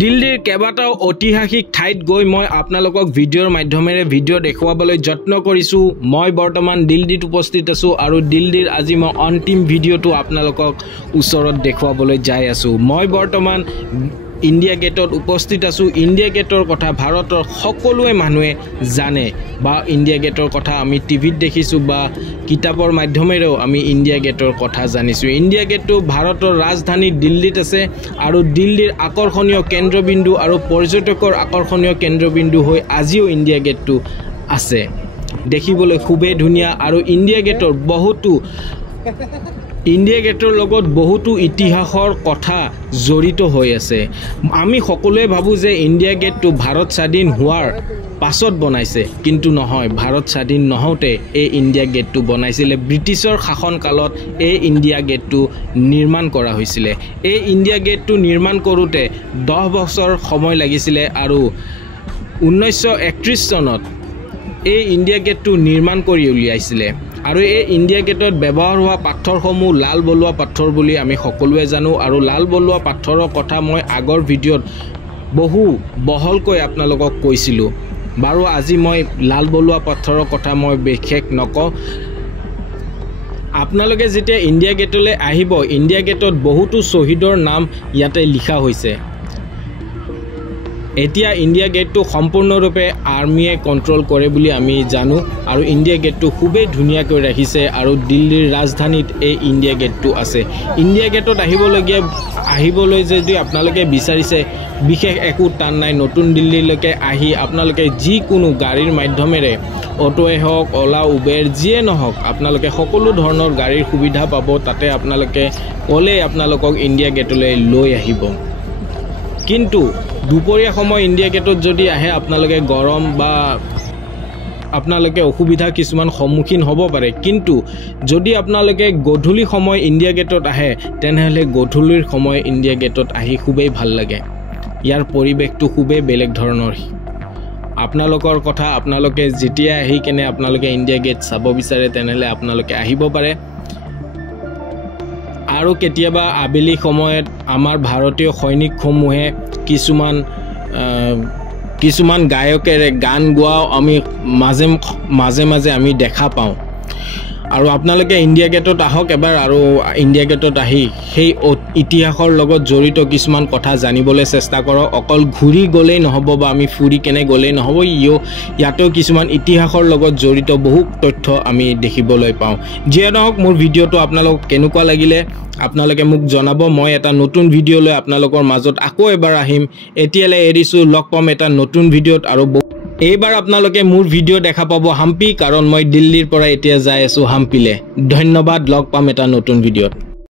দিল্লীৰ কেইবাটাও ঐতিহাসিক ঠাইত গৈ মই আপোনালোকক ভিডিঅ'ৰ মাধ্যমেৰে ভিডিঅ' দেখুৱাবলৈ যত্ন কৰিছোঁ। মই বৰ্তমান দিল্লীত উপস্থিত আছোঁ আৰু দিল্লীৰ আজি মই অন্তিম ভিডিঅ'টো আপোনালোকক ওচৰত দেখুৱাবলৈ যাই আছোঁ। মই বৰ্তমান ইণ্ডিয়া গেটত উপস্থিত আছোঁ। ইণ্ডিয়া গেটৰ কথা ভাৰতৰ সকলোৱে মানুহে জানে বা ইণ্ডিয়া গেটৰ কথা আমি টিভিত দেখিছোঁ বা কিতাপৰ মাধ্যমেৰেও আমি ইণ্ডিয়া গেটৰ কথা জানিছোঁ। ইণ্ডিয়া গেটটো ভাৰতৰ ৰাজধানী দিল্লীত আছে আৰু দিল্লীৰ আকৰ্ষণীয় কেন্দ্ৰবিন্দু আৰু পৰ্যটকৰ আকৰ্ষণীয় কেন্দ্ৰবিন্দু হৈ আজিও ইণ্ডিয়া গেটটো আছে। দেখিবলৈ খুবেই ধুনীয়া আৰু ইণ্ডিয়া গেটৰ লগত বহুতো ইতিহাসৰ কথা জড়িত হৈ আছে। আমি সকলোৱে ভাবোঁ যে ইণ্ডিয়া গেটটো ভাৰত স্বাধীন হোৱাৰ পাছত বনাইছে, কিন্তু নহয়। ভাৰত স্বাধীন নহওঁতে এই ইণ্ডিয়া গেটটো বনাইছিলে। ব্ৰিটিছৰ শাসনকালত এই ইণ্ডিয়া গেটটো নিৰ্মাণ কৰা হৈছিলে। এই ইণ্ডিয়া গেটটো নিৰ্মাণ কৰোঁতে 10 বছৰ সময় লাগিছিলে আৰু 1931 চনত এই ইণ্ডিয়া গেটটো নিৰ্মাণ কৰি উলিয়াইছিলে। আৰু এই ইণ্ডিয়া গেটত ব্যৱহাৰ হোৱা পাথৰসমূহ লাল বলুৱা পাথৰ বুলি আমি সকলোৱে জানো আৰু লাল বলুৱা পাথৰৰ কথা মই আগৰ ভিডিঅ'ত বহু বহলকৈ আপোনালোকক কৈছিলোঁ। বাৰু আজি মই লাল বলুৱা পাথৰৰ কথা মই বিশেষ নকওঁ। আপোনালোকে যেতিয়া ইণ্ডিয়া গেটলৈ আহিব, ইণ্ডিয়া গেটত বহুতো শ্বহীদৰ নাম ইয়াতে লিখা হৈছে। এতিয়া ইণ্ডিয়া গেটটো সম্পূৰ্ণৰূপে আৰ্মিয়ে কণ্ট্ৰল কৰে বুলি আমি জানো আৰু ইণ্ডিয়া গেটটো খুবেই ধুনীয়াকৈ ৰাখিছে আৰু দিল্লীৰ ৰাজধানীত এই ইণ্ডিয়া গেটটো আছে। ইণ্ডিয়া গেটত আহিবলৈ যদি আপোনালোকে বিচাৰিছে, বিশেষ একো টান নাই। নতুন দিল্লীলৈকে আহি আপোনালোকে যিকোনো গাড়ীৰ মাধ্যমেৰে, অটোৱে হওক, অলা, উবেৰ, যিয়ে নহওক, আপোনালোকে সকলো ধৰণৰ গাড়ীৰ সুবিধা পাব। তাতে আপোনালোকে ক'লেই আপোনালোকক ইণ্ডিয়া গেটলৈ লৈ আহিব। কিন্তু দুপৰীয়া সময় ইণ্ডিয়া গেটত যদি আহে, আপোনালোকে গৰম বা আপোনালোকে অসুবিধা কিছুমান সন্মুখীন হ'ব পাৰে। কিন্তু যদি আপোনালোকে গধূলি সময় ইণ্ডিয়া গেটত আহে, তেনেহ'লে গধূলিৰ সময় ইণ্ডিয়া গেটত আহি খুবেই ভাল লাগে। ইয়াৰ পৰিৱেশটো খুবেই বেলেগ ধৰণৰ। আপোনালোকৰ কথা, আপোনালোকে যেতিয়া আহি কেনে আপোনালোকে ইণ্ডিয়া গেট চাব বিচাৰে, তেনেহ'লে আপোনালোকে আহিব পাৰে। আৰু কেতিয়াবা আবেলি সময়ত আমাৰ ভাৰতীয় সৈনিকসমূহে কিছুমান গায়কেৰে গান গোৱাও আমি মাজে মাজে আমি দেখা পাওঁ। আৰু আপোনালোকে ইণ্ডিয়া গেটত আহক এবাৰ আৰু ইণ্ডিয়া গেটত আহি সেই ইতিহাসৰ লগত জড়িত কিছুমান কথা জানিবলৈ চেষ্টা কৰক। অকল ঘূৰি গ'লেই নহ'ব বা আমি ফুৰি কেনে গ'লেই নহ'ব। ইয়াতেও কিছুমান ইতিহাসৰ লগত জড়িত বহু তথ্য আমি দেখিবলৈ পাওঁ। যিয়ে নহওক, মোৰ ভিডিঅ'টো আপোনালোকক কেনেকুৱা লাগিলে আপোনালোকে মোক জনাব। মই এটা নতুন ভিডিঅ' লৈ আপোনালোকৰ মাজত আকৌ এবাৰ আহিম। এতিয়ালৈ এৰিছোঁ, লগ পাম এটা নতুন ভিডিঅ'ত। আৰু এইবাৰ আপোনালোকে মোৰ ভিডিঅ' দেখা পাব হাম্পি, কাৰণ মই দিল্লীৰ পৰা এতিয়া যাই আছোঁ হাম্পিলে। ধন্যবাদ, লগ পাম এটা নতুন ভিডিঅ'ত।